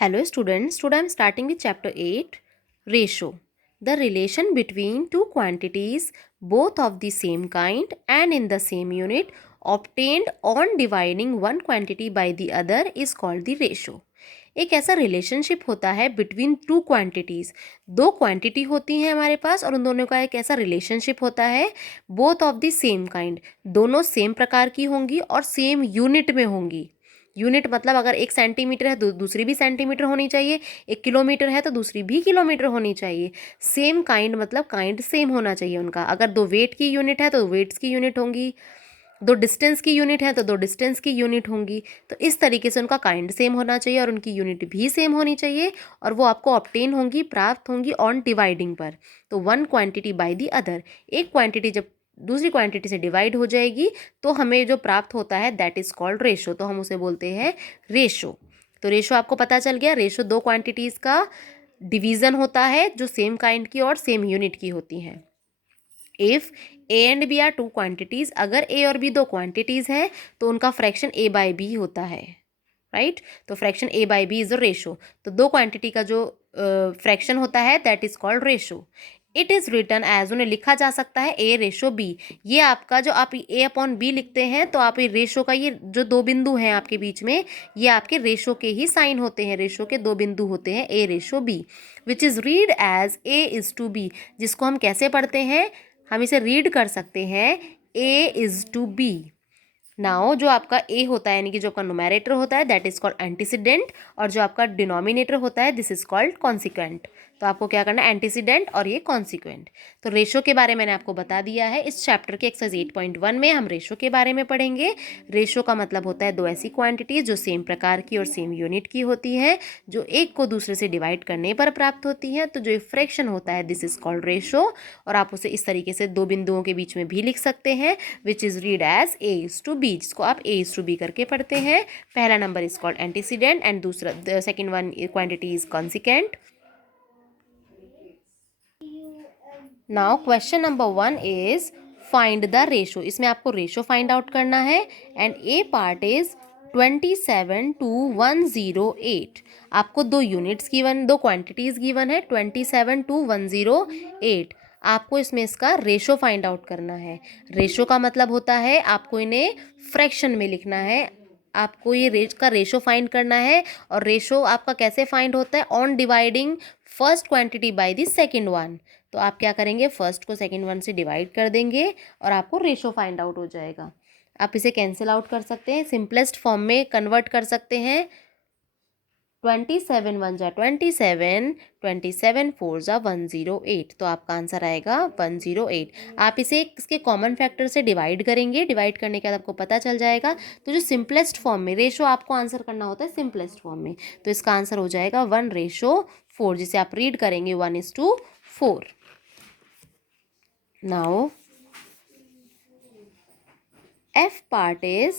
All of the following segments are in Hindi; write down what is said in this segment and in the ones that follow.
Hello students, today I am starting with chapter 8, ratio. The relation between two quantities both of the same kind and in the same unit obtained on dividing one quantity by the other is called the ratio. एक ऐसा रिलेशनशिप होता है बिटवीन टू क्वांटिटीज़, दो क्वांटिटी होती हैं हमारे पास और उन दोनों का एक ऐसा रिलेशनशिप होता है both of the same kind, दोनों सेम प्रकार की होंगी और सेम यूनिट में होंगी। यूनिट मतलब अगर 1 सेंटीमीटर है तो दूसरी भी सेंटीमीटर होनी चाहिए, 1 किलोमीटर है तो दूसरी भी किलोमीटर होनी चाहिए। सेम काइंड मतलब काइंड सेम होना चाहिए उनका। अगर दो वेट की यूनिट है तो वेट्स की यूनिट होंगी, दो डिस्टेंस की यूनिट है तो दो डिस्टेंस की यूनिट होंगी। तो इस तरीके से उनका काइंड सेम होना चाहिए और उनकी यूनिट भी सेम होनी चाहिए और वो आपको ऑब्टेन होंगी, प्राप्त होंगी ऑन डिवाइडिंग पर। तो one quantity by the other, एक क्वांटिटी जब दूसरी क्वांटिटी से डिवाइड हो जाएगी तो हमें जो प्राप्त होता है दैट इज कॉल्ड रेशो, तो हम उसे बोलते हैं रेशो। तो रेशो आपको पता चल गया, रेशो दो क्वांटिटीज़ का डिवीज़न होता है जो सेम काइंड की और सेम यूनिट की होती हैं। If A and B are two quantities, अगर ए और बी दो क्वांटिटीज़ हैं तो उनका फ्रैक्शन ए बाई बी होता है, राइट। तो fraction A by B is the ratio. तो दो क्वांटिटी का जो फ्रैक्शन होता है that is called ratio. It is written as, उन्हें लिखा जा सकता है ए रेशो बी। ये आपका जो आप ए अपॉन बी लिखते हैं तो आप ये रेशो का, ये जो दो बिंदु हैं आपके बीच में, ये आपके रेशो के ही साइन होते हैं, रेशो के दो बिंदु होते हैं A ratio B, which is read as A is to B. जिसको हम कैसे पढ़ते हैं, हम इसे रीड कर सकते हैं A is to B. Now जो आपका ए होता है यानी कि जो आपका नुमेरेटर होता है दैट इज कॉल्ड एंटीसीडेंट, और जो आपका डिनोमिनेटर होता है दिस इज कॉल्ड कॉन्सिक्वेंट। तो आपको क्या करना है, एंटीसीडेंट और ये कॉन्सिक्वेंट। तो रेशो के बारे में मैंने आपको बता दिया है। इस चैप्टर के एक्सरसाइज 8.1 में हम रेशो के बारे में पढ़ेंगे। रेशो का मतलब होता है दो ऐसी क्वांटिटीज जो सेम प्रकार की और सेम यूनिट की होती हैं, जो एक को दूसरे से डिवाइड करने पर प्राप्त होती हैं। तो जो फ्रैक्शन होता है दिस इज कॉल्ड रेशो, और आप उसे इस तरीके से दो बिंदुओं के बीच में भी लिख सकते हैं, which is read as A is to B, जिसको आप ए इज टू बी करके पढ़ते हैं। पहला number is called antecedent and दूसरा second one quantity is consequent. Now question number 1 is find the ratio. इसमें आपको रेशो फाइंड आउट करना है and A part is 27 to 108। आपको दो यूनिट्स गिवन, दो क्वांटिटीज गिवन है 27 to 108। आपको इसमें इसका रेशो फाइंड आउट करना है। रेशो का मतलब होता है आपको इन्हें फ्रैक्शन में लिखना है, आपको ये रेश का रेशो फाइंड करना है। और रेशो आपका कैसे फाइंड होता है, on dividing first quantity by the second one. तो आप क्या करेंगे, फर्स्ट को सेकेंड वन से डिवाइड कर देंगे और आपको रेशो फाइंड आउट हो जाएगा। आप इसे कैंसिल आउट कर सकते हैं, सिंपलेस्ट फॉर्म में कन्वर्ट कर सकते हैं। 27 वन जा 27, 27 फोर जा 108। तो आपका आंसर आएगा 108। आप इसे इसके कॉमन फैक्टर से डिवाइड करेंगे, डिवाइड करने के बाद आपको पता चल जाएगा। तो जो सिंपलेस्ट फॉर्म में रेशो आपको आंसर करना होता है सिंपलेस्ट फॉर्म में, तो इसका आंसर हो जाएगा 1:4, जिसे आप रीड करेंगे 1:4। Now F part is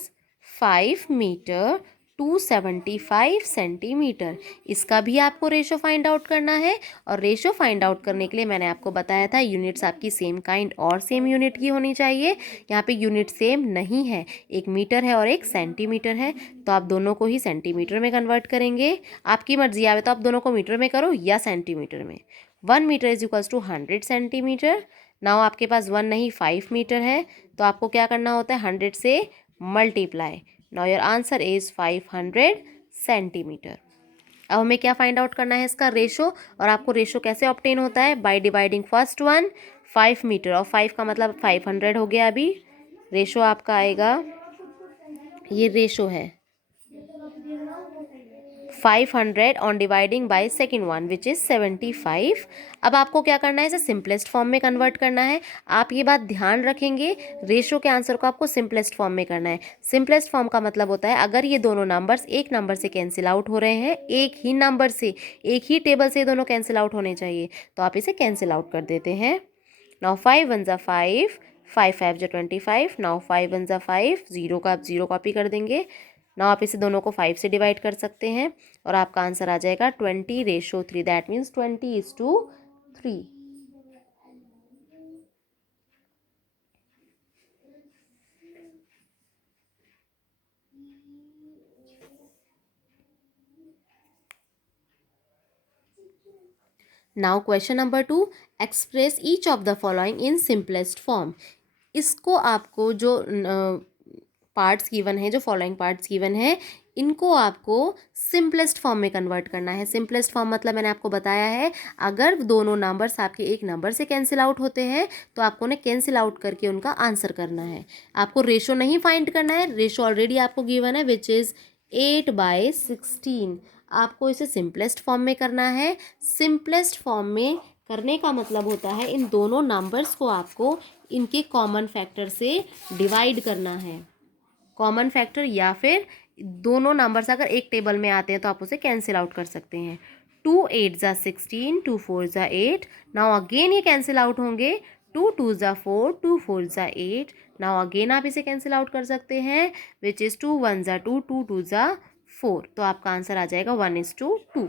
5 metre 275 centimetre. इसका भी आपको रेशो फाइंड आउट करना है। और रेशो फाइंड आउट करने के लिए मैंने आपको बताया था यूनिट्स आपकी सेम काइंड और सेम यूनिट की होनी चाहिए। यहाँ पे यूनिट सेम नहीं है, एक मीटर है और एक सेंटीमीटर है, तो आप दोनों को ही सेंटीमीटर में कन्वर्ट करेंगे। आपकी मर्जी आवे तो आप दोनों को मीटर में करो या सेंटीमीटर में। 1 metre is equals to 100 centimetre. Now आपके पास 1 नहीं 5 मीटर है, तो आपको क्या करना होता है, 100 से multiply. Now your answer is 500 centimetre. अब हमें क्या फाइंड आउट करना है, इसका रेशो। और आपको रेशो कैसे ऑब्टेन होता है, by dividing first one 5 metre, और 5 का मतलब 500 हो गया। अभी रेशो आपका आएगा, ये रेशो है 500 on dividing by second one which is 75। अब आपको क्या करना है, इसे सिंपलेस्ट फॉर्म में कन्वर्ट करना है। आप ये बात ध्यान रखेंगे, रेशो के आंसर को आपको सिंपलेस्ट फॉर्म में करना है। सिंपलेस्ट फॉर्म का मतलब होता है अगर ये दोनों नंबर्स एक नंबर से कैंसिल आउट हो रहे हैं, एक ही नंबर से, एक ही टेबल से दोनों कैंसिल आउट होने चाहिए, तो आप इसे कैंसिल आउट कर देते हैं। नाउ 5 वन ज़ा 5, 5 5 ज़ा 25। नाउ 5 वन ज़ा 5, जीरो का आप जीरो कॉपी कर देंगे। नाउ आप इसे दोनों को 5 से डिवाइड कर सकते हैं और आपका आंसर आ जाएगा 20:3। That means 20:3। Now question number 2, express each of the following in simplest form. इसको आपको जो पार्ट्स गिवन है, जो फॉलोइंग पार्ट्स गिवन है, इनको आपको सिंपलेस्ट फॉर्म में कन्वर्ट करना है। सिंपलेस्ट फॉर्म मतलब मैंने आपको बताया है, अगर दोनों नंबर्स आपके एक नंबर से कैंसिल आउट होते हैं तो आपको उन्हें कैंसिल आउट करके उनका आंसर करना है। आपको रेशो नहीं फाइंड करना है, रेशो ऑलरेडी आपको गिवन है विच इज़ 8/16। आपको इसे सिंपलेस्ट फॉर्म में करना है। सिंपलेस्ट फॉर्म में करने का मतलब होता है इन दोनों नंबर्स को आपको इनके कॉमन फैक्टर से डिवाइड करना है। कॉमन फैक्टर या फिर दोनों नंबर्स अगर एक टेबल में आते हैं तो आप उसे कैंसिल आउट कर सकते हैं। 2 8 ज़ा 16, 2 4 ज़ा 8। नाउ अगेन ये कैंसिल आउट होंगे। 2 2 ज़ा 4, 2 4 ज़ा 8। नाउ अगेन आप इसे कैंसिल आउट कर सकते हैं विच इज़ 2 1 ज़ा 2, 2 2 ज़ा 4। तो आपका आंसर आ जाएगा 1:2।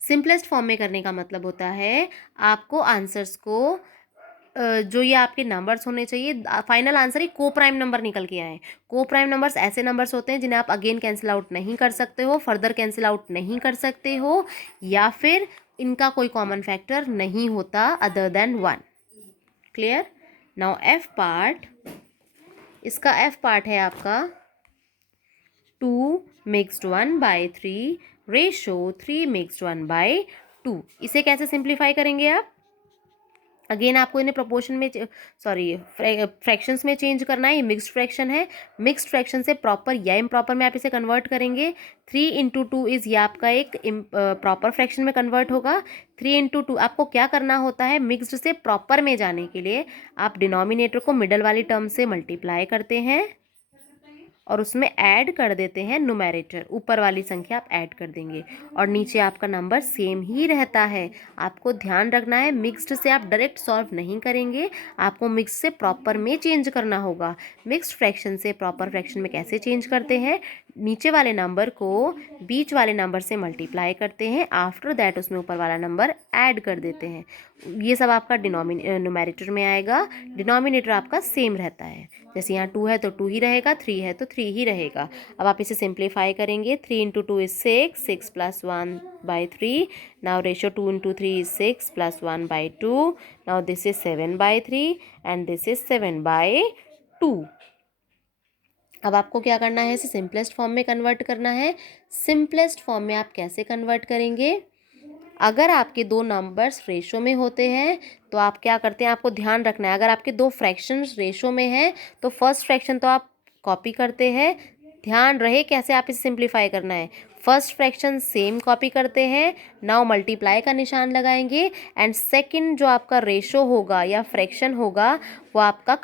सिंपलेस्ट फॉर्म में करने का मतलब होता है आपको आंसर्स को जो ये आपके नंबर्स होने चाहिए, फाइनल आंसर ही को प्राइम नंबर निकल के आए। को प्राइम नंबर्स ऐसे नंबर्स होते हैं जिन्हें आप अगेन कैंसिल आउट नहीं कर सकते हो, फर्दर कैंसिल आउट नहीं कर सकते हो, या फिर इनका कोई कॉमन फैक्टर नहीं होता other than 1। Clear? Now F part, इसका एफ पार्ट है आपका 2 × 1/3 रेशो 3 × 1/2। इसे कैसे सिंप्लीफाई करेंगे आप? अगेन आपको इन्हें प्रोपोर्शन में फ्रैक्शंस में चेंज करना है। ये मिक्स्ड फ्रैक्शन है, मिक्स्ड फ्रैक्शन से प्रॉपर या इम्प्रॉपर में आप इसे कन्वर्ट करेंगे। 3 × 2 इज़ ये आपका एक प्रॉपर फ्रैक्शन में कन्वर्ट होगा। 3 × 2 आपको क्या करना होता है, मिक्स्ड से प्रॉपर में जाने के लिए आप डिनोमिनेटर को मिडल वाली टर्म से मल्टीप्लाई करते हैं और उसमें ऐड कर देते हैं नुमेरेटर, ऊपर वाली संख्या आप ऐड कर देंगे और नीचे आपका नंबर सेम ही रहता है। आपको ध्यान रखना है मिक्स्ड से आप डायरेक्ट सॉल्व नहीं करेंगे, आपको मिक्स से प्रॉपर में चेंज करना होगा। मिक्स्ड फ्रैक्शन से प्रॉपर फ्रैक्शन में कैसे चेंज करते हैं, नीचे वाले नंबर को बीच वाले नंबर से मल्टीप्लाई करते हैं, आफ्टर दैट उसमें ऊपर वाला नंबर ऐड कर देते हैं। ये सब आपका न्यूमेरेटर में आएगा, डिनोमिनेटर आपका सेम रहता है। जैसे यहाँ 2 है तो 2 ही रहेगा, 3 है तो 3 ही रहेगा। अब आप इसे सिंप्लीफाई करेंगे। 3 × 2 is 6, 6 + 1/3। Now ratio 2 × 3 is 6 + 1/2। Now this is 7/3 and this is 7/2। अब आपको क्या करना है, इसे सिंपलेस्ट फॉर्म में कन्वर्ट करना है। सिंपलेस्ट फॉर्म में आप कैसे कन्वर्ट करेंगे, अगर आपके दो नंबर्स रेशो में होते हैं तो आप क्या करते हैं, आपको ध्यान रखना है, अगर आपके दो फ्रैक्शंस रेशो में हैं तो फर्स्ट फ्रैक्शन तो आप कॉपी करते हैं। ध्यान रहे कैसे आप इसे सिंप्लीफाई करना है। फर्स्ट फ्रैक्शन सेम कॉपी करते हैं, नाउ मल्टीप्लाई का निशान लगाएंगे एंड सेकंड जो आपका रेशो होगा या फ्रैक्शन होगा वो आपका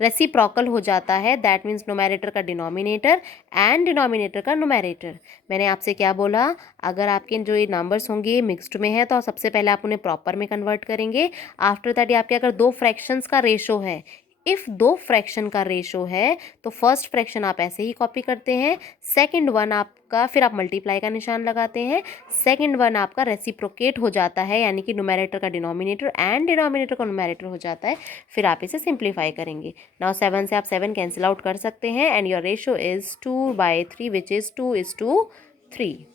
रेसिप्रोकल हो जाता है। दैट मीन्स न्यूमैरेटर का डिनोमिनेटर एंड डिनोमिनेटर का न्यूमैरेटर। मैंने आपसे क्या बोला, अगर आपके जो ये नंबर्स होंगे मिक्स्ड में है तो सबसे पहले आप उन्हें प्रॉपर में कन्वर्ट करेंगे। आफ्टर दैट आपके अगर दो फ्रैक्शंस का रेशो है, इफ़ दो फ्रैक्शन का रेशो है तो फर्स्ट फ्रैक्शन आप ऐसे ही कॉपी करते हैं, सेकंड वन आपका फिर आप मल्टीप्लाई का निशान लगाते हैं, सेकंड वन आपका रेसिप्रोकेट हो जाता है, यानी कि न्यूमैरेटर का डिनोमिनेटर एंड डिनोमिनेटर का न्यूमैरेटर हो जाता है। फिर आप इसे सिंप्लीफाई करेंगे। नाउ 7 से आप 7 कैंसिल आउट कर सकते हैं and your ratio is 2/3 which is 2:3।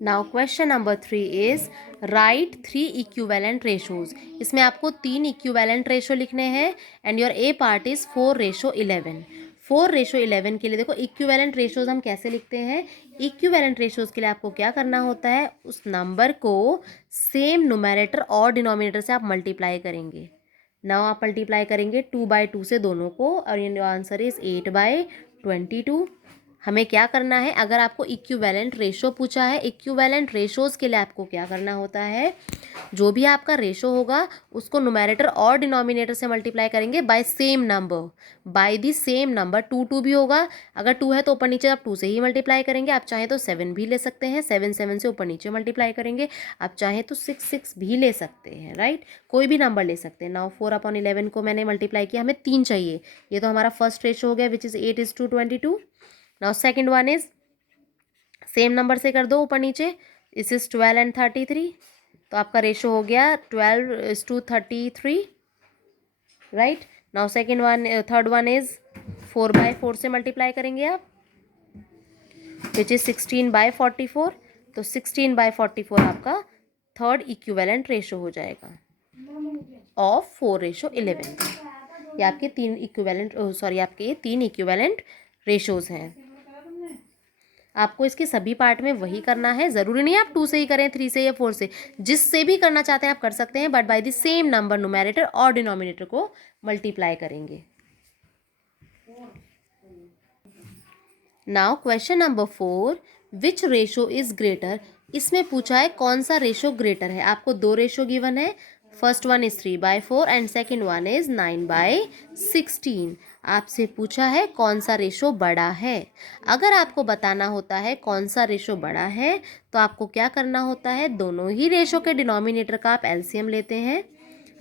Now question number 3 is right 3 equivalent ratios. इसमें आपको 3 इक्विवेलेंट रेशो लिखने हैं and your A part is 4:11। 4:11 के लिए देखो इक्विवेलेंट रेशोज हम कैसे लिखते हैं। इक्विवेलेंट रेशोज के लिए आपको क्या करना होता है, उस नंबर को सेम न्यूमैरेटर और डिनोमिनेटर से आप मल्टीप्लाई करेंगे। नाउ आप मल्टीप्लाई करेंगे 2/2 से दोनों को और योर आंसर इज 8/22। हमें क्या करना है, अगर आपको इक्विवेलेंट रेशो पूछा है, इक्विवेलेंट रेशोज़ के लिए आपको क्या करना होता है, जो भी आपका रेशो होगा उसको न्यूमैरेटर और डिनोमिनेटर से मल्टीप्लाई करेंगे by same number, by the same number. 2 भी होगा, अगर 2 है तो ऊपर नीचे आप 2 से ही मल्टीप्लाई करेंगे। आप चाहें तो 7 भी ले सकते हैं, 7 से ऊपर नीचे मल्टीप्लाई करेंगे। आप चाहें तो 6 भी ले सकते हैं, राइट, कोई भी नंबर ले सकते हैं। नाउ 4/11 को मैंने मल्टीप्लाई किया, हमें 3 चाहिए, ये तो हमारा फर्स्ट रेशो हो गया which is 8:22। Now second one is same number से कर दो ऊपर नीचे, इस इज 12 एंड 33, तो आपका रेशो हो गया 12:33, right. Now second one, third one is 4/4 से मल्टीप्लाई करेंगे आप, विच इज 16/44, तो 16/44 आपका थर्ड इक्विवेलेंट रेशो हो जाएगा ऑफ 4:11। ये आपके तीन इक्विवेलेंट, सॉरी आपके ये तीन इक्विवेलेंट रेशोज हैं। आपको इसके सभी पार्ट में वही करना है, ज़रूरी नहीं आप 2 से ही करें, 3 से या 4 से, जिससे भी करना चाहते हैं आप कर सकते हैं, but by the same number numerator और डिनोमिनेटर को मल्टीप्लाई करेंगे। Now question number 4, which ratio is greater. इसमें पूछा है कौन सा रेशो ग्रेटर है। आपको दो रेशो गिवन है, first one is 3/4 and second one is 9/16। आपसे पूछा है कौन सा रेशो बड़ा है। अगर आपको बताना होता है कौन सा रेशो बड़ा है, तो आपको क्या करना होता है, दोनों ही रेशो के डिनोमिनेटर का आप एलसीएम लेते हैं।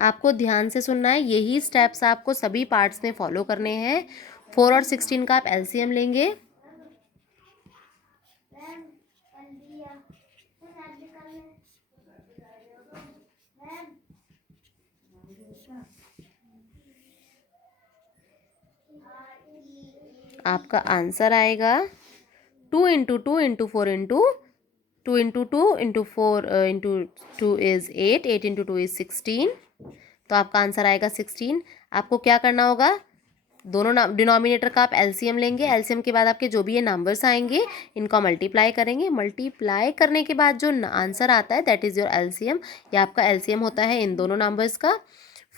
आपको ध्यान से सुनना है, यही स्टेप्स आपको सभी पार्ट्स में फॉलो करने हैं। 4 और 16 का आप एलसीएम लेंगे, आपका आंसर आएगा 2 × 2 × 4 × 2 × 2 × 4 × 2 इज 8, 8 × 2 इज 16, तो आपका आंसर आएगा 16। आपको क्या करना होगा, दोनों डिनोमिनेटर का आप एलसीएम लेंगे, एलसीएम के बाद आपके जो भी ये नंबर्स आएंगे इनको मल्टीप्लाई करेंगे, मल्टीप्लाई करने के बाद जो आंसर आता है दैट इज़ योर एलसीएम। या आपका एलसीएम होता है इन दोनों नंबर्स का,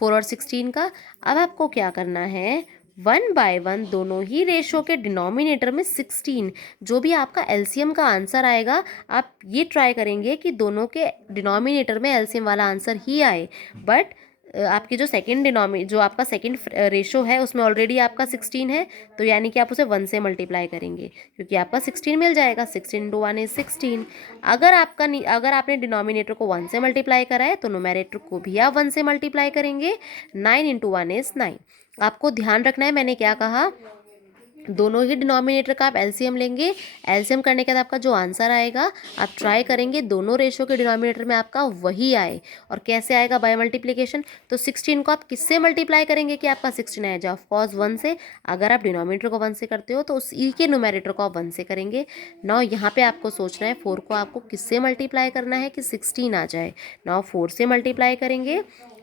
4 और 16 का। अब आपको क्या करना है, 1/1 दोनों ही रेशो के डिनोमिनेटर में 16, जो भी आपका एलसीएम का आंसर आएगा आप ये ट्राई करेंगे कि दोनों के डिनोमिनेटर में एलसीएम वाला आंसर ही आए। बट आपकी जो जो आपका सेकंड रेशो है उसमें ऑलरेडी आपका 16 है, तो यानी कि आप उसे 1 से मल्टीप्लाई करेंगे, क्योंकि आपका 16 मिल जाएगा। 16 × 1 इज 16। अगर आपने डिनोमिनेटर को 1 से मल्टीप्लाई करा है तो न्यूमरेटर को भी आप 1 से मल्टीप्लाई करेंगे। 9 × 1 इज 9। आपको ध्यान रखना है मैंने क्या कहा, दोनों ही डिनोमिनेटर का आप एलसीएम लेंगे। एलसीएम करने के बाद आपका जो आंसर आएगा आप ट्राई करेंगे दोनों रेशो के डिनोमिनेटर में आपका वही आए। और कैसे आएगा, बाय मल्टीप्लिकेशन। तो 16 को आप किससे मल्टीप्लाई करेंगे कि आपका 16 आ जाए, ऑफकोर्स 1 से। अगर आप डिनोमिनेटर को 1 से करते हो तो उसी के न्यूमरेटर को आप 1 से करेंगे। नाउ यहाँ पे आपको सोचना है 4 को आपको किससे मल्टीप्लाई करना है कि 16 आ जाए। नाउ 4 से मल्टीप्लाई करेंगे,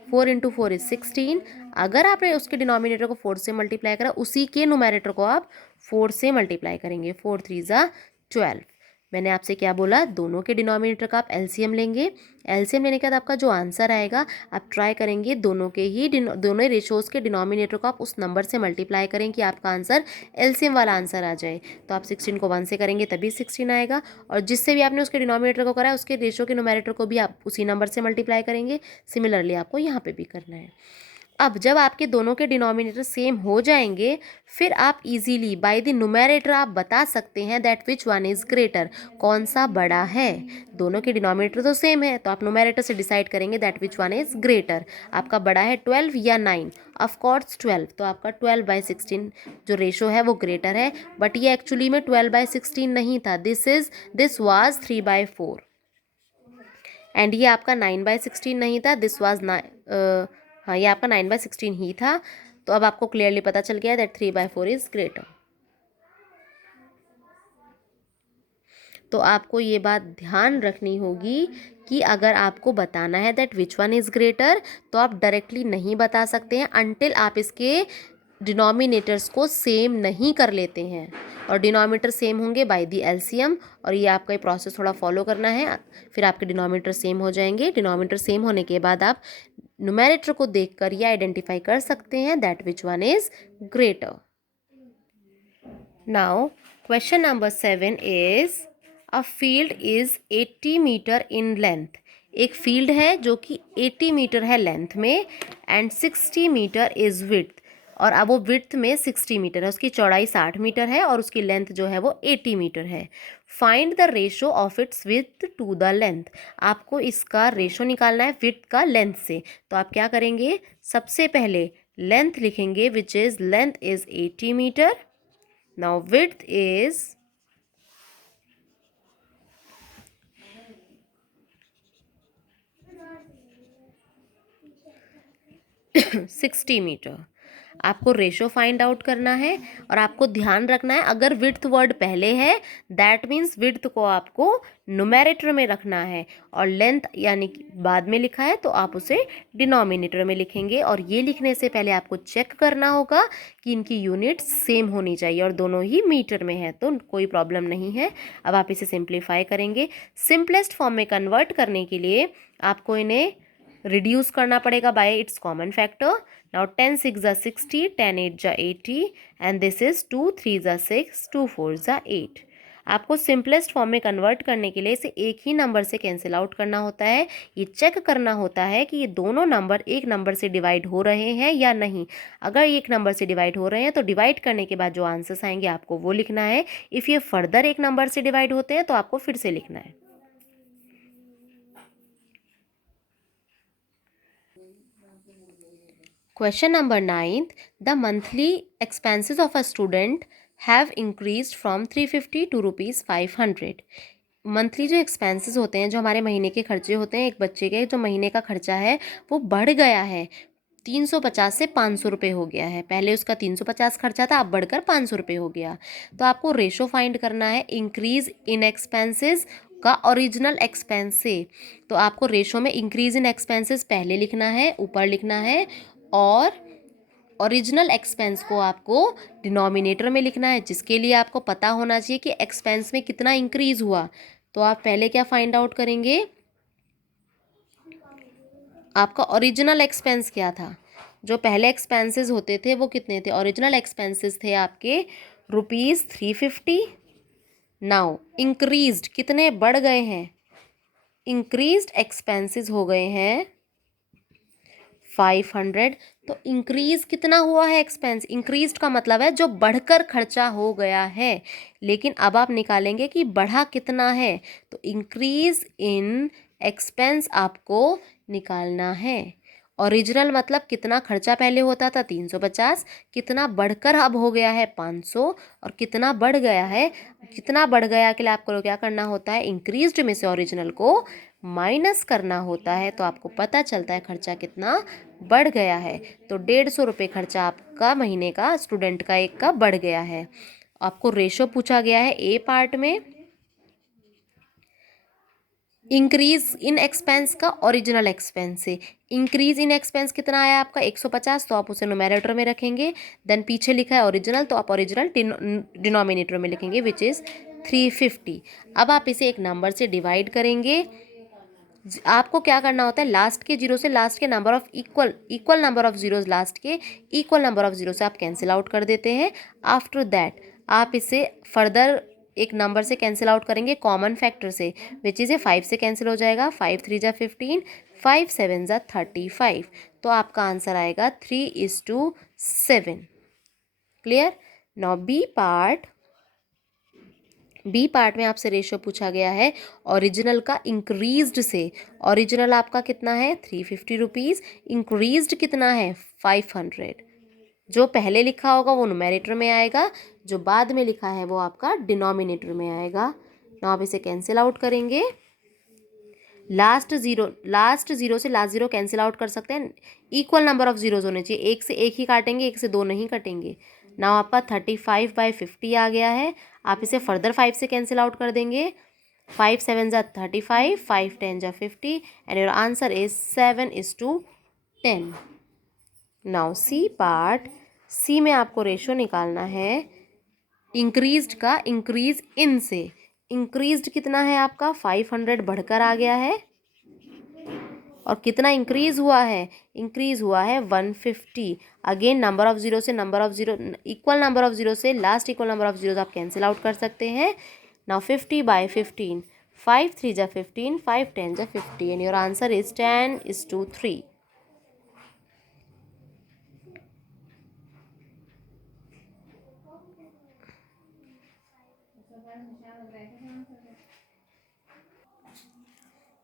4 × 4 इज 16। अगर आपने उसके डिनोमिनेटर को 4 से मल्टीप्लाई करा, उसी के न्यूमरेटर को आप 4 से मल्टीप्लाई करेंगे। 4 × 3 = 12। मैंने आपसे क्या बोला, दोनों के डिनोमिनेटर का आप एलसीएम लेंगे। एलसीएम लेने के बाद आपका जो आंसर आएगा आप ट्राई करेंगे दोनों रेशोज़ के डिनोमिनेटर को आप उस नंबर से मल्टीप्लाई करें कि आपका आंसर एलसीएम वाला आंसर आ जाए। तो आप 16 को 1 से करेंगे तभी 16 आएगा, और जिससे भी आपने उसके डिनोमिनेटर को करा है उसके रेशो के न्यूमरेटर को भी आप उसी नंबर से मल्टीप्लाई करेंगे। सिमिलरली आपको यहाँ पे भी करना है। अब जब आपके दोनों के डिनोमिनेटर सेम हो जाएंगे, फिर आप इजीली बाय द न्यूमरेटर आप बता सकते हैं that which one is greater, कौन सा बड़ा है। दोनों के डिनोमिनेटर तो सेम है, तो आप न्यूमरेटर से डिसाइड करेंगे that which one is greater. आपका बड़ा है 12 या 9, ऑफकोर्स 12, तो आपका 12/16 जो रेशो है वो ग्रेटर है। बट ये एक्चुअली में 12/16 नहीं था, दिस वाज 3/4, एंड ये आपका 9/16 नहीं था, दिस वाज हाँ ये आपका 9/16 ही था। तो अब आपको क्लियरली पता चल गया दैट 3/4 इज ग्रेटर। तो आपको ये बात ध्यान रखनी होगी कि अगर आपको बताना है that which one is greater, तो आप डायरेक्टली नहीं बता सकते हैं अनटिल आप इसके डिनोमिनेटर्स को सेम नहीं कर लेते हैं। और डिनोमिनेटर सेम होंगे बाय द एलसीएम, और ये आपका ये प्रोसेस थोड़ा फॉलो करना है, फिर आपके डिनोमिनेटर सेम हो जाएंगे। डिनोमिनेटर सेम होने के बाद आप न्यूमरेटर को देखकर ये आइडेंटिफाई कर सकते हैं that which one is greater. Now question number 7 is a field is 80 metre in length. एक फील्ड है जो कि 80 मीटर है लेंथ में, एंड 60 मीटर इज विड्थ, और अब वो विड्थ में 60 मीटर है, उसकी चौड़ाई 60 मीटर है और उसकी लेंथ जो है वो 80 मीटर है। Find the ratio of its width to the length. आपको इसका रेशो निकालना है विड्थ का लेंथ से। तो आप क्या करेंगे, सबसे पहले लेंथ लिखेंगे, which is length is 80 metre. Now width is 60 metre. आपको रेशो फाइंड आउट करना है और आपको ध्यान रखना है अगर विड्थ वर्ड पहले है दैट मीन्स विड्थ को आपको न्यूमरेटर में रखना है और लेंथ यानी कि बाद में लिखा है तो आप उसे डिनोमिनेटर में लिखेंगे। और ये लिखने से पहले आपको चेक करना होगा कि इनकी यूनिट सेम होनी चाहिए और दोनों ही मीटर में है तो कोई प्रॉब्लम नहीं है। अब आप इसे सिंप्लीफाई करेंगे। सिंपलेस्ट फॉर्म में कन्वर्ट करने के लिए आपको इन्हें रिड्यूस करना पड़ेगा bye it's common factor. Now 10 6 जा 60, 10 8 जा 80 एंड दिस इज 2 3 जा 6, 2 4 जा 8। आपको सिंपलेस्ट फॉर्म में कन्वर्ट करने के लिए इसे एक ही नंबर से कैंसिल आउट करना होता है। ये चेक करना होता है कि ये दोनों नंबर एक नंबर से डिवाइड हो रहे हैं या नहीं। अगर एक नंबर से डिवाइड हो रहे हैं तो डिवाइड करने के बाद जो आंसर्स आएंगे आपको वो लिखना है। इफ़ ये फर्दर एक नंबर से डिवाइड होते हैं तो आपको फिर से लिखना है। Question number 9. The monthly expenses of a student have increased from 350 to rupees 500. Monthly जो एक्सपेंसेस होते हैं, जो हमारे महीने के खर्चे होते हैं, एक बच्चे के जो महीने का खर्चा है वो बढ़ गया है। 350 से 500 रुपये हो गया है। पहले उसका 350 खर्चा था, अब बढ़कर 500 रुपये हो गया। तो आपको रेशो फाइंड करना है इंक्रीज इन एक्सपेंसेस का ओरिजिनल एक्सपेंस से। तो आपको रेशो में इंक्रीज इन एक्सपेंसेस पहले लिखना है, ऊपर लिखना है और ओरिजिनल एक्सपेंस को आपको डिनोमिनेटर में लिखना है, जिसके लिए आपको पता होना चाहिए कि एक्सपेंस में कितना इंक्रीज हुआ। तो आप पहले क्या फाइंड आउट करेंगे, आपका ओरिजिनल एक्सपेंस क्या था। जो पहले एक्सपेंसेस होते थे वो कितने थे, ओरिजिनल एक्सपेंसेस थे आपके ₹350। नाउ इंक्रीज्ड कितने बढ़ गए हैं, इंक्रीज्ड एक्सपेंसेस हो गए हैं 500। तो इंक्रीज कितना हुआ है एक्सपेंस, इंक्रीज का मतलब है जो बढ़कर खर्चा हो गया है। लेकिन अब आप निकालेंगे कि बढ़ा कितना है, तो इंक्रीज इन एक्सपेंस आपको निकालना है। ओरिजिनल मतलब कितना खर्चा पहले होता था 350, कितना बढ़कर अब हो गया है 500 और कितना बढ़ गया है, कितना बढ़ गया के लिए आपको क्या करना होता है, इंक्रीज्ड में से ओरिजिनल को माइनस करना होता है। तो आपको पता चलता है खर्चा कितना बढ़ गया है। तो 150 रुपये खर्चा आपका महीने का स्टूडेंट का एक का बढ़ गया है। आपको रेशो पूछा गया है ए पार्ट में, इंक्रीज इन एक्सपेंस का ओरिजिनल एक्सपेंस से। इंक्रीज इन एक्सपेंस कितना आया आपका 150, तो आप उसे न्यूमरेटर में रखेंगे। देन पीछे लिखा है ओरिजिनल, तो आप ओरिजिनल डिनोमिनेटर में लिखेंगे विच इज़ 350। अब आप इसे एक नंबर से डिवाइड करेंगे। आपको क्या करना होता है, लास्ट के जीरो से लास्ट के number of equal number of zeros, last के इक्वल नंबर ऑफ जीरो से आप कैंसिल आउट कर देते हैं। आफ्टर दैट आप इसे फर्दर एक नंबर से कैंसिल आउट करेंगे कॉमन फैक्टर से, विच इज़ 5 से कैंसिल हो जाएगा। 5 3 जा 15, 5 7 जा 35। तो आपका आंसर आएगा 3:7। क्लियर। नाउ बी पार्ट में आपसे रेशियो पूछा गया है ओरिजिनल का इंक्रीज्ड से। ओरिजिनल आपका कितना है 350 रुपीज़, इंक्रीज्ड कितना है 500। जो पहले लिखा होगा वो न्यूमरेटर में आएगा, जो बाद में लिखा है वो आपका डिनोमिनेटर में आएगा। ना आप इसे कैंसिल आउट करेंगे। लास्ट जीरो से लास्ट जीरो कैंसिल आउट कर सकते हैं। इक्वल नंबर ऑफ जीरोज होने चाहिए, एक से एक ही काटेंगे, एक से दो नहीं कटेंगे। ना आपका 35/50 आ गया है। आप इसे फर्दर 5 से कैंसिल आउट कर देंगे। 5 7 जा 35, 5 10 जा 50 and your answer is 7:10। Now C part, C में आपको रेशो निकालना है इंक्रीज्ड का इंक्रीज इन से। इंक्रीज्ड कितना है आपका 500 बढ़कर आ गया है, और कितना इंक्रीज हुआ है, इंक्रीज हुआ है 150। अगेन नंबर ऑफ जीरो से number of zero, equal number of zero से last equal number of zero आप कैंसिल आउट कर सकते हैं। नाउ 50/15, 5 3 जा 15, 5 10 जा 50 and your answer is 10:3।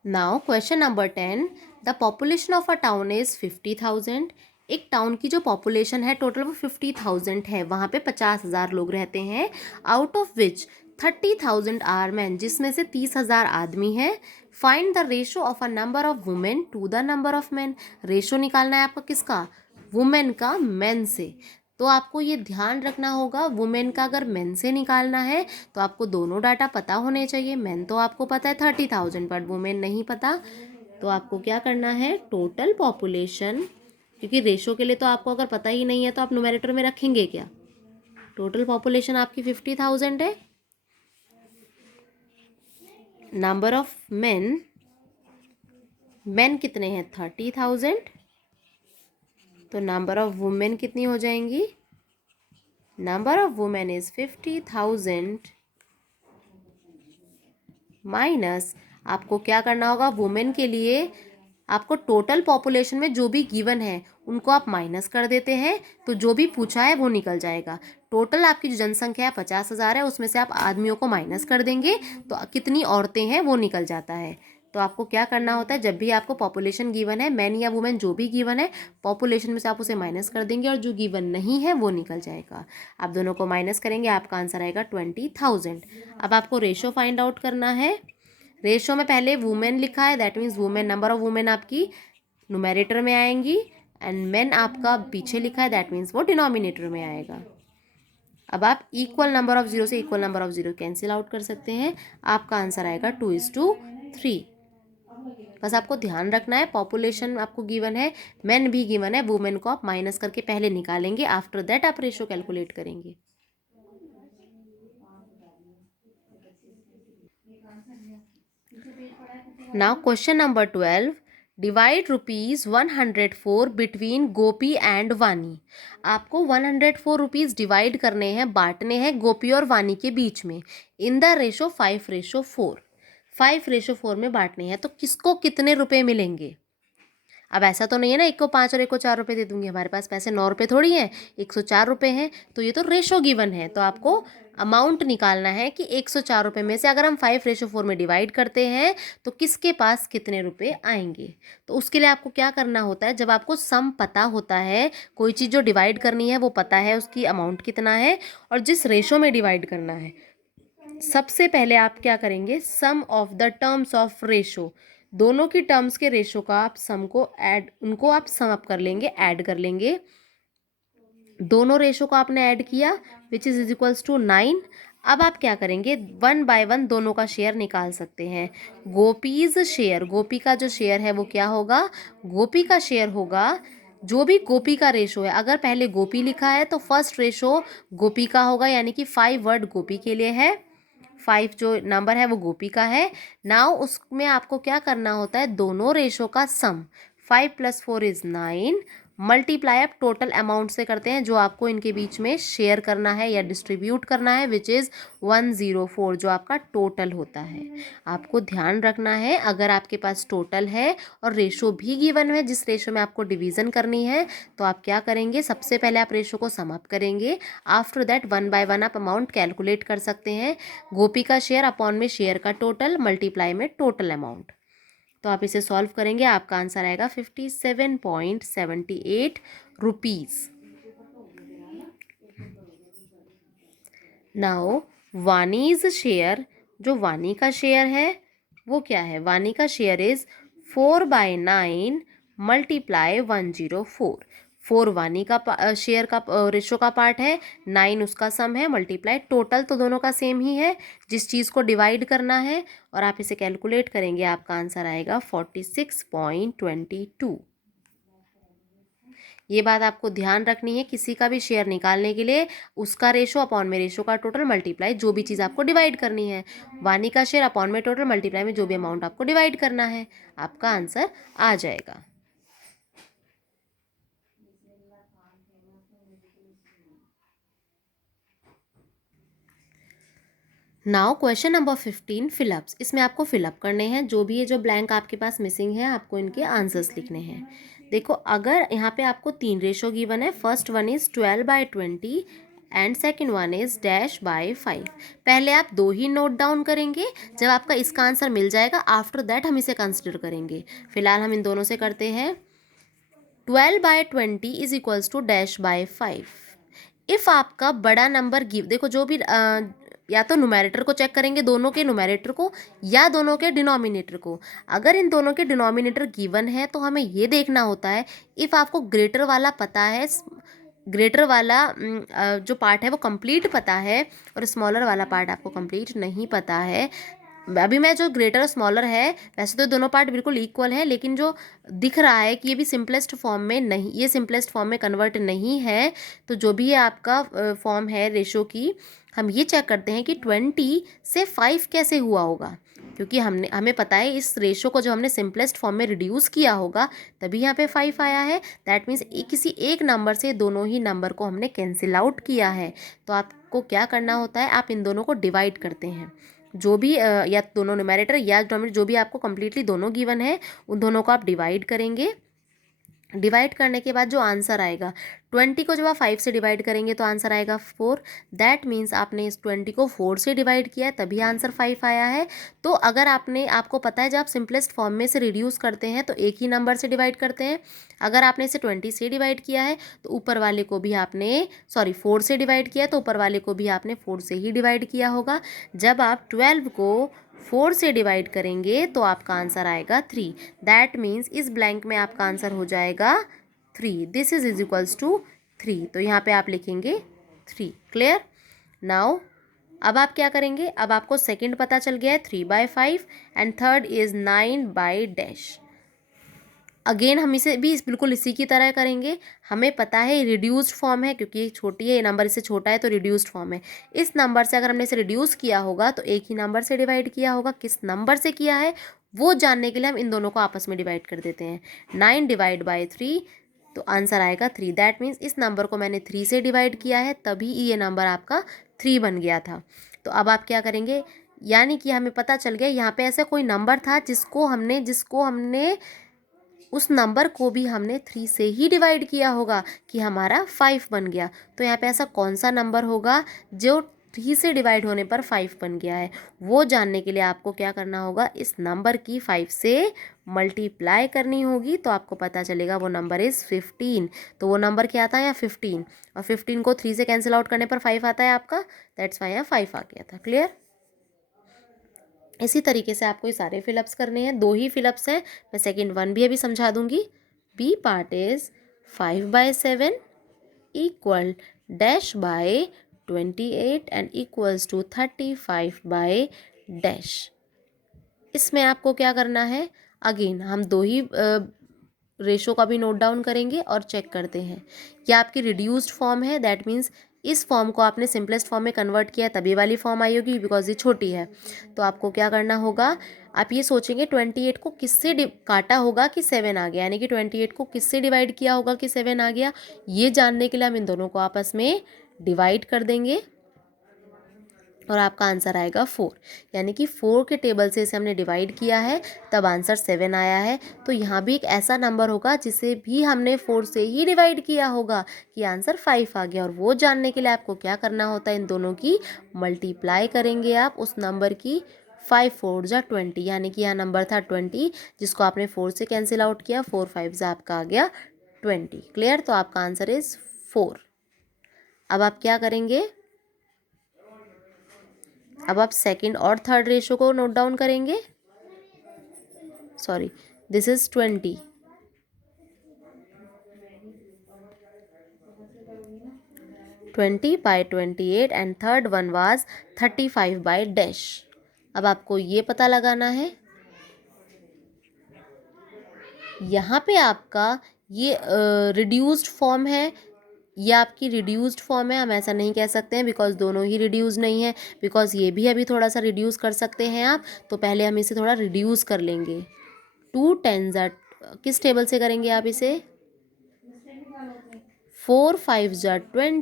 Now question number 10, the population of a town is 50,000। एक टाउन की जो पॉपुलेशन है टोटल वो 50,000 है, वहाँ पे 50,000 लोग रहते हैं। Out of which 30,000 are man, जिसमें से 30,000 आदमी हैं। Find the ratio of a number of women to the number of man. Ratio निकालना है आपका किसका, वुमेन का मेन से। तो आपको ये ध्यान रखना होगा, वुमेन का अगर मेन से निकालना है तो आपको दोनों डाटा पता होने चाहिए। मेन तो आपको पता है 30,000, बट वुमेन नहीं पता। तो आपको क्या करना है, टोटल पॉपुलेशन, क्योंकि रेशो के लिए तो आपको अगर पता ही नहीं है तो आप न्यूमैरेटर में रखेंगे क्या। टोटल पॉपुलेशन आपकी 50,000 है। नंबर ऑफ मेन, मेन कितने हैं 30,000, तो नंबर ऑफ वुमेन कितनी हो जाएंगी, number of women is 50,000 minus, आपको क्या करना होगा, वुमेन के लिए आपको टोटल पॉपुलेशन में जो भी गिवन है उनको आप माइनस कर देते हैं, तो जो भी पूछा है वो निकल जाएगा। टोटल आपकी जो जनसंख्या है 50,000 है, उसमें से आप आदमियों को माइनस कर देंगे तो कितनी औरतें हैं वो निकल जाता है। तो आपको क्या करना होता है, जब भी आपको पॉपुलेशन गिवन है, मैन या वुमेन जो भी गिवन है, पॉपुलेशन में से आप उसे माइनस कर देंगे और जो गिवन नहीं है वो निकल जाएगा। आप दोनों को माइनस करेंगे, आपका आंसर आएगा 20,000। अब आपको रेशो फाइंड आउट करना है। रेशो में पहले वुमेन लिखा है, that means women, number of women आपकी न्यूमैरेटर में आएंगी, एंड मेन आपका पीछे लिखा है, दैट मीन्स वो डिनोमिनेटर में आएगा। अब आप इक्वल नंबर ऑफ जीरो से equal number of zero cancel out कर सकते हैं, आपका आंसर आएगा 2:3। बस आपको ध्यान रखना है, पॉपुलेशन आपको गिवन है, मेन भी गिवन है, वुमेन को आप माइनस करके पहले निकालेंगे, आफ्टर दैट आप रेशो कैलकुलेट करेंगे। Now question number 12, divide ₹104 between Gopi and वानी। आपको 104 रुपीज़ डिवाइड करने हैं, बांटने हैं गोपी और वानी के बीच में, इन द रेशो 5:4। 5:4 में बांटने हैं, तो किसको कितने रुपए मिलेंगे। अब ऐसा तो नहीं है ना, एक को 5 और एक को 4 रुपये दे दूंगी, हमारे पास पैसे 9 रुपये थोड़ी हैं, 104 रुपये हैं। तो ये तो रेशो गिवन है, तो आपको अमाउंट निकालना है कि 104 रुपये में से अगर हम 5:4 में डिवाइड करते हैं तो किसके पास कितने रुपये आएंगे। तो उसके लिए आपको क्या करना होता है, जब आपको सम पता होता है, कोई चीज़ जो डिवाइड करनी है वो पता है, उसकी अमाउंट कितना है और जिस रेशो में डिवाइड करना है, सबसे पहले आप क्या करेंगे, sum of the terms of ratio, दोनों की टर्म्स के रेशो का आप सम को ऐड, उनको आप सम अप कर लेंगे, ऐड कर लेंगे। दोनों रेशो को आपने ऐड किया, विच इज इक्वल्स टू 9। अब आप क्या करेंगे, 1 बाय 1 दोनों का शेयर निकाल सकते हैं। गोपीज शेयर, गोपी का जो शेयर है वो क्या होगा, गोपी का शेयर होगा जो भी गोपी का रेशो है। अगर पहले गोपी लिखा है तो फर्स्ट रेशो गोपी का होगा, यानी कि 5 वर्ड गोपी के लिए है, 5 जो नंबर है वो गोपी का है। नाउ उसमें आपको क्या करना होता है, दोनों रेशो का सम, 5 + 4 इज 9, मल्टीप्लाई आप टोटल अमाउंट से करते हैं जो आपको इनके बीच में शेयर करना है या डिस्ट्रीब्यूट करना है, विच इज़ 104, जो आपका टोटल होता है। आपको ध्यान रखना है, अगर आपके पास टोटल है और रेशो भी गिवन है जिस रेशो में आपको डिवीज़न करनी है, तो आप क्या करेंगे, सबसे पहले आप रेशो को सम अप करेंगे, आफ्टर दैट 1 बाय 1 आप अमाउंट कैलकुलेट कर सकते हैं। गोपी का शेयर अपॉन में शेयर का टोटल, मल्टीप्लाई में टोटल अमाउंट। तो आप इसे सॉल्व करेंगे, आपका आंसर आएगा 57.78 रुपीज़। नाउ वानीज शेयर, जो वानी का शेयर है वो क्या है, वानी का शेयर इज 4/9 मल्टीप्लाई 104। 4 वानी का शेयर का रेशो का पार्ट है, 9 उसका सम है, मल्टीप्लाई टोटल तो दोनों का सेम ही है, जिस चीज़ को डिवाइड करना है, और आप इसे कैलकुलेट करेंगे, आपका आंसर आएगा 46.22। ये बात आपको ध्यान रखनी है, किसी का भी शेयर निकालने के लिए उसका रेशो अपॉन में रेशो का टोटल मल्टीप्लाई जो भी चीज़ आपको डिवाइड करनी है, वानी का शेयर अपॉन में टोटल मल्टीप्लाई में जो भी अमाउंट आपको डिवाइड करना है, आपका आंसर आ जाएगा। Now question number 15, fill-ups. इसमें आपको फिलअप करने हैं, जो भी ये जो ब्लैंक आपके पास मिसिंग है आपको इनके आंसर्स लिखने हैं। देखो, अगर यहाँ पे आपको 3 रेशो गिवन है, first one is 12/20 and second one is -5। पहले आप 2 ही नोट डाउन करेंगे, जब आपका इसका आंसर मिल जाएगा आफ्टर दैट हम इसे कंसिडर करेंगे। फिलहाल हम इन दोनों से करते हैं। 12/20 इज इक्वल्स टू -5। इफ़ आपका बड़ा नंबर गिव, देखो जो भी या तो न्यूमैरेटर को चेक करेंगे, दोनों के न्यूमैरेटर को या दोनों के डिनोमिनेटर को। अगर इन दोनों के डिनोमिनेटर गिवन है तो हमें ये देखना होता है, इफ़ आपको ग्रेटर वाला पता है, ग्रेटर वाला जो पार्ट है वो कंप्लीट पता है और स्मॉलर वाला पार्ट आपको कंप्लीट नहीं पता है। अभी मैं जो ग्रेटर और स्मॉलर है, वैसे तो दोनों पार्ट बिल्कुल इक्वल है, लेकिन जो दिख रहा है कि ये भी सिंपलेस्ट फॉर्म में नहीं, ये सिंपलेस्ट फॉर्म में कन्वर्ट नहीं है, तो जो भी ये आपका फॉर्म है रेशो की, हम ये चेक करते हैं कि 20 से 5 कैसे हुआ होगा, क्योंकि हमें पता है इस रेशो को जब हमने सिंपलेस्ट फॉर्म में रिड्यूस किया होगा तभी यहाँ पे 5 आया है। दैट मीन्स किसी एक नंबर से दोनों ही नंबर को हमने कैंसिल आउट किया है। तो आपको क्या करना होता है, आप इन दोनों को डिवाइड करते हैं, जो भी या दोनों न्यूमैरेटर या डिनोमिनेटर जो भी आपको कंप्लीटली दोनों गिवन है उन दोनों को आप डिवाइड करेंगे। डिवाइड करने के बाद जो आंसर आएगा, 20 को जब आप 5 से डिवाइड करेंगे तो आंसर आएगा 4। दैट मीन्स आपने इस 20 को 4 से डिवाइड किया है तभी आंसर 5 आया है। तो अगर आपको पता है जब आप सिंपलेस्ट फॉर्म में से रिड्यूस करते हैं तो एक ही नंबर से डिवाइड करते हैं। अगर आपने इसे 20 से डिवाइड किया है तो ऊपर वाले को भी आपने 4 से डिवाइड किया तो ऊपर वाले को भी आपने 4 से ही डिवाइड किया होगा। जब आप 12 को 4 से डिवाइड करेंगे तो आपका आंसर आएगा 3। दैट मीन्स इस ब्लैंक में आपका आंसर हो जाएगा 3। This is equals to 3। तो यहाँ पे आप लिखेंगे 3। क्लियर। नाउ अब आप क्या करेंगे, अब आपको सेकंड पता चल गया है 3/5 एंड थर्ड इज 9/। अगेन हम इसे भी बिल्कुल इसी की तरह करेंगे। हमें पता है रिड्यूस्ड फॉर्म है, क्योंकि ये छोटी है, ये नंबर इससे छोटा है तो रिड्यूस्ड फॉर्म है। इस नंबर से अगर हमने इसे रिड्यूस किया होगा तो एक ही नंबर से डिवाइड किया होगा। किस नंबर से किया है वो जानने के लिए हम इन दोनों को आपस में डिवाइड कर देते हैं। 9/3 तो आंसर आएगा 3। दैट मीन्स इस नंबर को मैंने 3 से डिवाइड किया है तभी ये नंबर आपका 3 बन गया था। तो अब आप क्या करेंगे, यानी कि हमें पता चल गया यहाँ पे ऐसा कोई नंबर था जिसको हमने उस नंबर को भी हमने 3 से ही डिवाइड किया होगा कि हमारा 5 बन गया। तो यहाँ पे ऐसा कौन सा नंबर होगा जो 3 से डिवाइड होने पर 5 बन गया है, वो जानने के लिए आपको क्या करना होगा, इस नंबर की 5 से मल्टीप्लाई करनी होगी। तो आपको पता चलेगा वो नंबर इज़ 15। तो वो नंबर क्या आता है यहाँ 15, और 15 को 3 से कैंसिल आउट करने पर 5 आता है आपका। दैट्स वाई यहाँ 5 आ गया था। क्लियर। इसी तरीके से आपको ये सारे फिलअप्स करने हैं। 2 ही फिलअप्स हैं, मैं सेकंड 1 भी अभी समझा दूंगी। B part is 5/7 equal dash by 28 and equals to 35/। इसमें आपको क्या करना है, अगेन हम 2 ही रेशो का भी नोट डाउन करेंगे और चेक करते हैं। यह आपकी रिड्यूस्ड फॉर्म है, दैट मीन्स इस फॉर्म को आपने सिंपलेस्ट फॉर्म में कन्वर्ट किया तभी वाली फॉर्म आई होगी, बिकॉज ये छोटी है। तो आपको क्या करना होगा, आप ये सोचेंगे 28 को किससे काटा होगा कि 7 आ गया, यानी कि 28 को किससे डिवाइड किया होगा कि 7 आ गया। ये जानने के लिए हम इन दोनों को आपस में डिवाइड कर देंगे और आपका आंसर आएगा 4। यानी कि 4 के टेबल से इसे हमने डिवाइड किया है तब आंसर 7 आया है। तो यहाँ भी एक ऐसा नंबर होगा जिसे भी हमने 4 से ही डिवाइड किया होगा कि आंसर 5 आ गया, और वो जानने के लिए आपको क्या करना होता है, इन दोनों की मल्टीप्लाई करेंगे आप उस नंबर की। 5 4 जा 20, यानी कि यहाँ नंबर था 20 जिसको आपने 4 से कैंसिल आउट किया, 4 5 जा आपका आ गया 20। क्लियर। तो आपका आंसर इज़ 4। अब आप क्या करेंगे, अब आप सेकंड और थर्ड रेशो को नोट डाउन करेंगे। Sorry, this is 20। 20/28 and third one was 35/। अब आपको ये पता लगाना है, यहाँ पे आपका ये रिड्यूस्ड फॉर्म है, ये आपकी रिड्यूस्ड फॉर्म है। हम ऐसा नहीं कह सकते हैं बिकॉज दोनों ही रिड्यूस नहीं है, बिकॉज ये भी अभी थोड़ा सा रिड्यूस कर सकते हैं आप। तो पहले हम इसे थोड़ा रिड्यूस कर लेंगे। 2 10 किस टेबल से करेंगे आप इसे, 4 5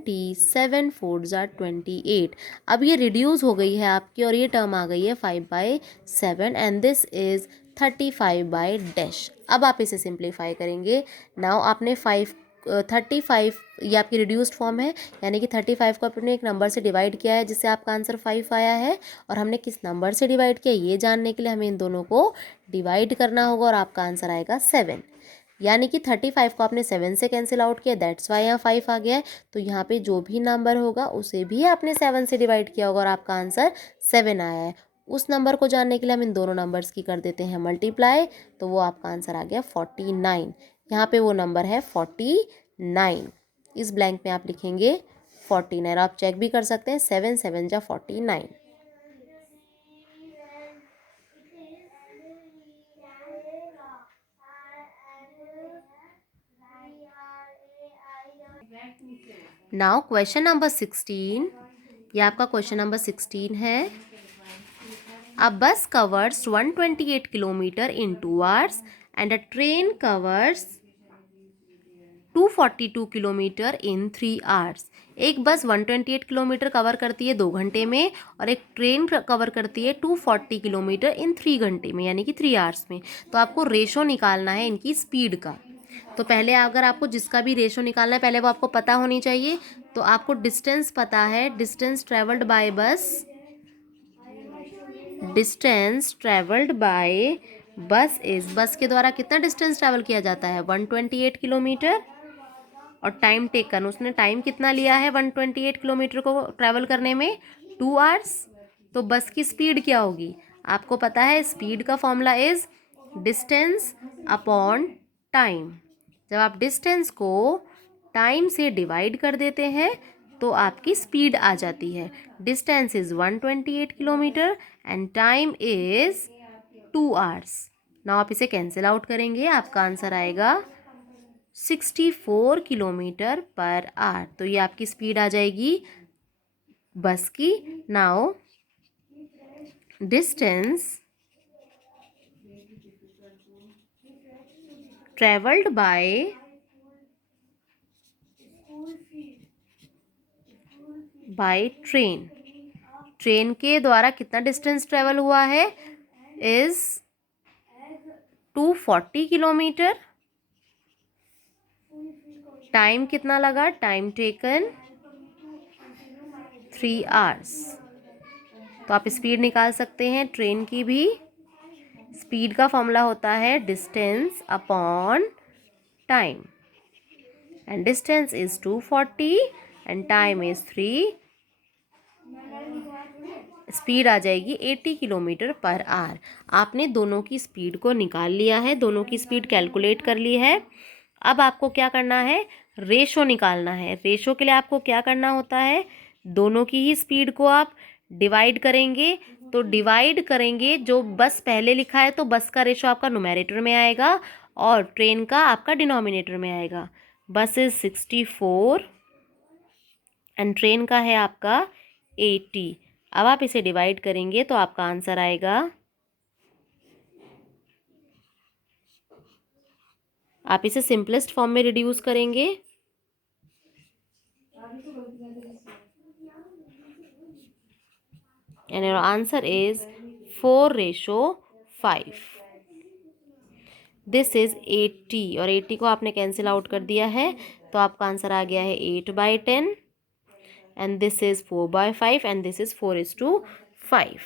20, 7 4 28। अब ये रिड्यूस हो गई है आपकी और ये टर्म आ गई है 5/7 एंड दिस इज 35/। अब आप इसे सिंप्लीफाई करेंगे। नाउ आपने 35, ये आपकी रिड्यूस्ड फॉर्म है, यानी कि 35 को आपने एक नंबर से डिवाइड किया है जिससे आपका आंसर 5 आया है, और हमने किस नंबर से डिवाइड किया ये जानने के लिए हमें इन दोनों को डिवाइड करना होगा और आपका आंसर आएगा 7। यानी कि 35 को आपने 7 से कैंसिल आउट किया, दैट्स वाई यहाँ 5 आ गया है। तो यहाँ पे जो भी नंबर होगा उसे भी आपने 7 से डिवाइड किया होगा और आपका आंसर 7 आया है। उस नंबर को जानने के लिए हम इन दोनों नंबर्स की कर देते हैं मल्टीप्लाई, तो वो आपका आंसर आ गया 49। यहाँ पे वो नंबर है 49। इस ब्लैंक में आप लिखेंगे 49। आप चेक भी कर सकते हैं, 7 7 जा 49। नाउ क्वेश्चन नंबर 16, ये आपका क्वेश्चन नंबर 16 है। A bus covers 128 kilometer in 2 hours and a train covers 242 kilometre in 3 hours. एक बस 128 किलोमीटर कवर करती है 2 घंटे में और एक ट्रेन कवर करती है 240 किलोमीटर इन 3 घंटे में, यानी कि 3 आवर्स में। तो आपको रेशो निकालना है इनकी स्पीड का। तो पहले अगर आपको जिसका भी रेशो निकालना है पहले वो आपको पता होनी चाहिए। तो आपको डिस्टेंस पता है, डिस्टेंस ट्रेवल्ड बाय बस, डिस्टेंस ट्रेवल्ड बाय बस इज, बस के द्वारा कितना डिस्टेंस ट्रेवल किया जाता है 128 किलोमीटर, और टाइम टेकन, उसने टाइम कितना लिया है 128 किलोमीटर को ट्रैवल करने में 2 आवर्स। तो बस की स्पीड क्या होगी आपको पता है, स्पीड का formula is distance upon time. जब आप डिस्टेंस को टाइम से डिवाइड कर देते हैं तो आपकी स्पीड आ जाती है। Distance is 128 kilometre and time is 2 hours. Now आप इसे कैंसिल आउट करेंगे, आपका आंसर आएगा 64 किलोमीटर पर आवर। तो ये आपकी स्पीड आ जाएगी बस की। Now distance travelled by train, train के द्वारा कितना डिस्टेंस ट्रेवल हुआ है इज 240 किलोमीटर। टाइम कितना लगा, टाइम टेकन 3 आवर्स। तो आप स्पीड निकाल सकते हैं ट्रेन की भी। स्पीड का फॉर्मूला होता है distance upon time, and distance is 240 and time is 3। Speed आ जाएगी 80 किलोमीटर पर आवर। आपने दोनों की स्पीड को निकाल लिया है, दोनों की स्पीड कैलकुलेट कर ली है। अब आपको क्या करना है, रेशो निकालना है। रेशो के लिए आपको क्या करना होता है, दोनों की ही स्पीड को आप डिवाइड करेंगे। तो डिवाइड करेंगे, जो बस पहले लिखा है तो बस का रेशो आपका नुमेरेटर में आएगा और ट्रेन का आपका डिनोमिनेटर में आएगा। बस इज 64 एंड ट्रेन का है आपका 80। अब आप इसे डिवाइड करेंगे तो आपका आंसर आएगा, आप इसे सिंपलेस्ट फॉर्म में रिड्यूस करेंगे and your answer is 4:5। This is 80 और 80 को आपने कैंसिल आउट कर दिया है तो आपका आंसर आ गया है 8/10 and this is 4/5 and this is 4:5।